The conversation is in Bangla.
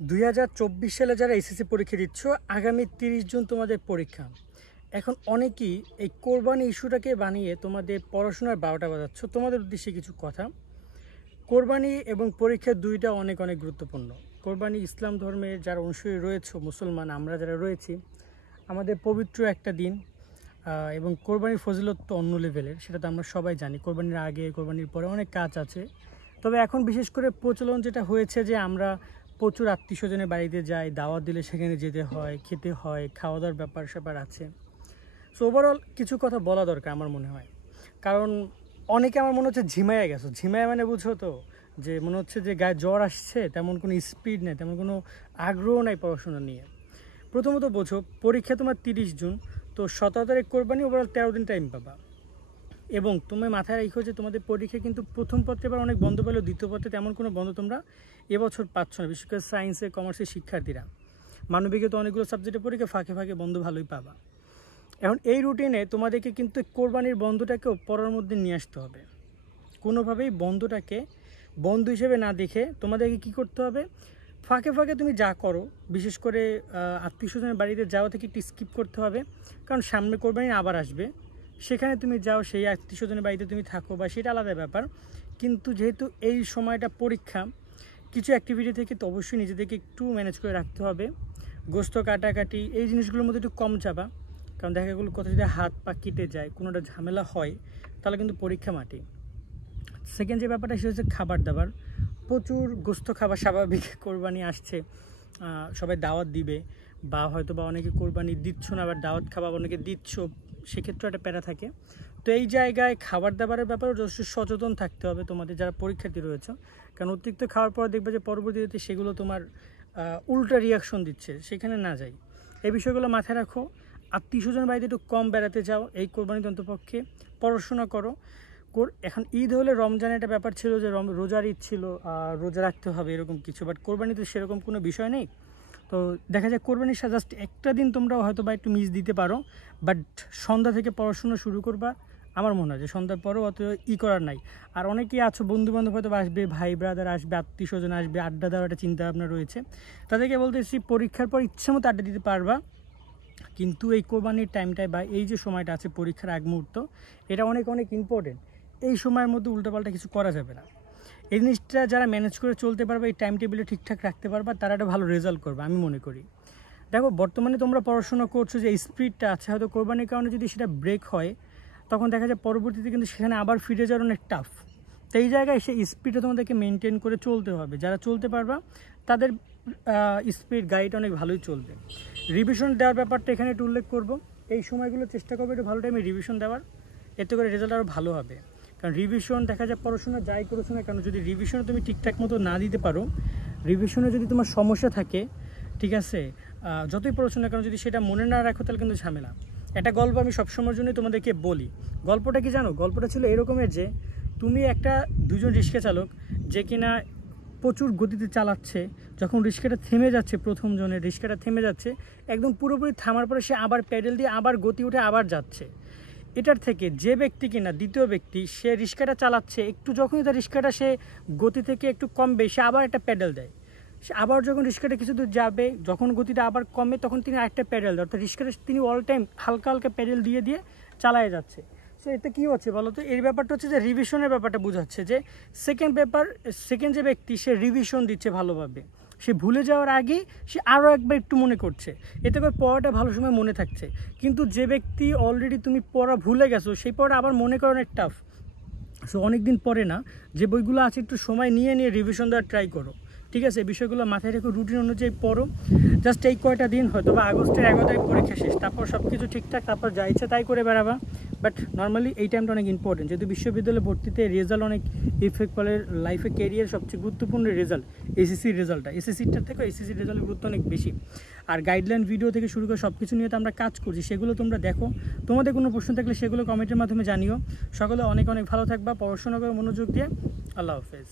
2024 সালে যারা এসএসসি পরীক্ষা দিচ্ছ, আগামী 30 জুন তোমাদের পরীক্ষা। এখন অনেকেই এই কোরবানি ইস্যুটাকে বানিয়ে তোমাদের পড়াশোনার 12টা বাজাচ্ছ। তোমাদের উদ্দেশ্যে কিছু কথা। কোরবানি এবং পরীক্ষা দুইটা অনেক অনেক গুরুত্বপূর্ণ। কোরবানি ইসলাম ধর্মের যারা অনুসারী রয়েছে, মুসলমান আমরা যারা রয়েছি, আমাদের পবিত্র একটা দিন এবং কোরবানির ফজিলত তো অন্য লেভেলের, সেটা তো আমরা সবাই জানি। কোরবানির আগে, কোরবানির পরে অনেক কাজ আছে। তবে এখন বিশেষ করে প্রচলন যেটা হয়েছে যে আমরা প্রচুর আত্মীয়স্বজনের বাড়িতে যাই, দাওয়াত দিলে সেখানে যেতে হয়, খেতে হয়, খাওয়া দাওয়ার ব্যাপার আছে। সো ওভারঅল কিছু কথা বলা দরকার আমার মনে হয়, কারণ অনেকে আমার মনে হচ্ছে ঝিমাইয়া গেছো। ঝিমাইয়া মানে বুঝো তো, যে মনে হচ্ছে যে গায়ে জ্বর আসছে, তেমন কোনো স্পিড নেই, তেমন কোনো আগ্রহ নাই পড়াশোনা নিয়ে। প্রথমত বোঝো, পরীক্ষা তোমার 30 জুন, তো 17 তারিখ কোরবানি, ওভারঅল 13 দিন টাইম পাবা। এবং তুমি মাথায় রেখো যে তোমাদের পরীক্ষা কিন্তু প্রথম পত্রে এবার অনেক বন্ধ পেলেও দ্বিতীয় পত্রে তেমন কোনো বন্ধ তোমরা এবছর পাচ্ছ না, বিশেষ করে সায়েন্সে, কমার্সের শিক্ষার্থীরা। মানবিকে তো অনেকগুলো সাবজেক্টের পরীক্ষা ফাঁকে ফাঁকে বন্ধ ভালোই পাবা। এখন এই রুটিনে তোমাদেরকে কিন্তু কোরবানির বন্ধটাকেও পড়ার মধ্যে নিয়ে আসতে হবে। কোনোভাবেই বন্ধটাকে বন্ধ হিসেবে না দেখে তোমাদেরকে কি করতে হবে, ফাঁকে ফাঁকে তুমি যা করো, বিশেষ করে আত্মীয়স্বজনের বাড়িতে যাওয়া থেকে একটু স্কিপ করতে হবে। কারণ সামনে কোরবানি আবার আসবে, সেখানে তুমি যাও, সেই আত্মীয়স্বজনের বাড়িতে তুমি থাকো, বা সেটা আলাদা ব্যাপার। কিন্তু যেহেতু এই সময়টা পরীক্ষা, কিছু অ্যাক্টিভিটি থেকে তো অবশ্যই নিজেদেরকে একটু ম্যানেজ করে রাখতে হবে। গোস্ত কাটাকাটি এই জিনিসগুলোর মধ্যে একটু কম যাবা, কারণ দেখা গেলো কোথাও যদি হাত পা কেটে যায়, কোনোটা ঝামেলা হয়, তাহলে কিন্তু পরীক্ষা মাটি। সেকেন্ড যে ব্যাপারটা সেটা হচ্ছে খাবার দাবার। প্রচুর গোস্ত খাবার, স্বাভাবিক কোরবানি আসছে, সবাই দাওয়াত দিবে, বা হয়তো বা অনেকে কোরবানি দিচ্ছ না, আবার দাওয়াত খাবার অনেকে দিচ্ছ, সেক্ষেত্রে একটা প্যারা থাকে। তো এই জায়গায় খাবার দাবারের ব্যাপারেও যথেষ্ট সচেতন থাকতে হবে তোমাদের যারা পরীক্ষার্থী রয়েছে, কারণ অতিরিক্ত খাওয়ার পর দেখবে যে পরবর্তীতে সেগুলো তোমার উল্টা রিয়াকশন দিচ্ছে, সেখানে না যাই। এই বিষয়গুলো মাথায় রাখো। আত্মীয়স্বজন বাড়িতে একটু কম বেড়াতে যাও এই কোরবানির অন্তপক্ষে, পড়াশোনা করো। এখন ঈদ হলে রমজানের একটা ব্যাপার ছিল যে রোজার ঈদ ছিল, রোজা রাখতে হবে এরকম কিছু, বাট কোরবানিতে সেরকম কোনো বিষয় নেই। তো দেখা যায় কোরবানির জাস্ট একটা দিন তোমরা হয়তো বা একটু মিস দিতে পারো, বাট সন্ধ্যা থেকে পড়াশোনা শুরু করবা। আমার মনে হয় যে সন্ধ্যার পরেও অত করার নাই। আর অনেকেই আছো, বন্ধুবান্ধব হয়তো আসবে, ভাই ব্রাদার আসবে, আত্মীয় স্বজন আসবে, আড্ডা দেওয়ার একটা চিন্তা ভাবনা রয়েছে। তাদেরকে বলতেছি পরীক্ষার পর ইচ্ছে মতো আড্ডা দিতে পারবা, কিন্তু এই কোরবানির টাইমটায় বা এই যে সময়টা আছে পরীক্ষার আগ মুহূর্ত, এটা অনেক অনেক ইম্পর্টেন্ট। এই সময়ের মধ্যে উল্টোপাল্টা কিছু করা যাবে না। এই জিনিসটা যারা ম্যানেজ করে চলতে পারবে, এই টাইম টেবিলে ঠিকঠাক রাখতে পারবা, তারা একটা ভালো রেজাল্ট করবে আমি মনে করি। দেখো বর্তমানে তোমরা পড়াশোনা করছো, যে স্পিডটা আছে, হয়তো কোরবানির কারণে যদি সেটা ব্রেক হয়, তখন দেখা যায় পরবর্তীতে কিন্তু সেখানে আবার ফিরে যাওয়ার অনেক টাফ। তো এই জায়গায় সেই স্পিডটা তোমাদেরকে মেনটেন করে চলতে হবে। যারা চলতে পারবা তাদের স্পিড গাইড অনেক ভালোই চলবে। রিভিশন দেওয়ার ব্যাপারটা এখানে একটু উল্লেখ করবো। এই সময়গুলো চেষ্টা করবে একটু ভালো টাইমে রিভিশন দেওয়ার, এতে করে রেজাল্ট আরও ভালো হবে। কারণ রিভিশন দেখা যায় পড়াশোনা যাই করেছো না কেন, যদি রিভিশনে তুমি ঠিকঠাক মতো না দিতে পারো, রিভিশনে যদি তোমার সমস্যা থাকে, ঠিক আছে, যতই পড়াশোনা কেন যদি সেটা মনে না রাখো, তাহলে কিন্তু ঝামেলা। একটা গল্প আমি সবসময়ের জন্যই তোমাদেরকে বলি। গল্পটা কি জানো? গল্পটা ছিল এরকমের যে তুমি দুজন রিক্সা চালক, যে কিনা প্রচুর গতিতে চালাচ্ছে, যখন রিক্সাটা থেমে যাচ্ছে, প্রথম জনের রিক্সাটা থেমে যাচ্ছে, একদম পুরোপুরি থামার পরে সে আবার প্যাডেল দিয়ে আবার গতি উঠে আবার যাচ্ছে। এটার থেকে যে ব্যক্তি কিনা দ্বিতীয় ব্যক্তি, সে রিক্সাটা চালাচ্ছে, একটু যখনই তার রিক্সাটা সে গতি থেকে একটু কমবে, সে আবার একটা প্যাডেল দেয়। সে আবার যখন রিক্সাটা কিছু দূর যাবে, যখন গতিটা আবার কমে, তখন তিনি আরেকটা প্যাডেল দেয়। অর্থাৎ রিক্সাটা তিনি অল টাইম হালকা হালকা প্যাডেল দিয়ে দিয়ে চালায় যাচ্ছে। সো এতে কী হচ্ছে বলো তো? এই ব্যাপারটা হচ্ছে যে রিভিশনের ব্যাপারটা বোঝাচ্ছে, যে সেকেন্ড যে ব্যক্তি, সে রিভিশন দিচ্ছে ভালোভাবে, সে ভুলে যাওয়ার আগেই সে আরও একবার একটু মনে করছে, এতে করে পড়াটা ভালো সময় মনে থাকছে। কিন্তু যে ব্যক্তি অলরেডি তুমি পড়া ভুলে গেছো, সেই পড়া আবার মনে করা অনেক টাফ। সো অনেক দিন পরে না, যে বইগুলো আছে একটু সময় নিয়ে রিভিশন দেওয়ার ট্রাই করো, ঠিক আছে? এই বিষয়গুলো মাথায় রেখে রুটিন অনুযায়ী পড়ো। জাস্ট এই কয়টা দিন, হয়তো বা আগস্টের 11 তারিখ পরীক্ষা শেষ, তারপর সব কিছু ঠিকঠাক, তারপর যা ইচ্ছা তাই করে বেড়াবা। বাট নর্মালি এই টাইমটা অনেক ইম্পর্টেন্ট, যেহেতু বিশ্ববিদ্যালয়ে ভর্তিতে রেজাল্ট অনেক ইফেক্ট ফলে। লাইফে ক্যারিয়ার সবচেয়ে গুরুত্বপূর্ণ রেজাল্ট এসএসসির রেজাল্টটা, এসএসসিটার থেকে এসএসসির রেজাল্টের গুরুত্ব অনেক বেশি। আর গাইডলাইন ভিডিও থেকে শুরু করে সব কিছু নিয়ে তো আমরা কাজ করছি, সেগুলো তোমরা দেখো। তোমাদের কোনো প্রশ্ন থাকলে সেগুলো কমেন্টের মাধ্যমে জানিও। সকলে অনেক অনেক ভালো থাকবা, পড়াশোনা করে মনোযোগ দিয়ে। আল্লাহ হাফেজ।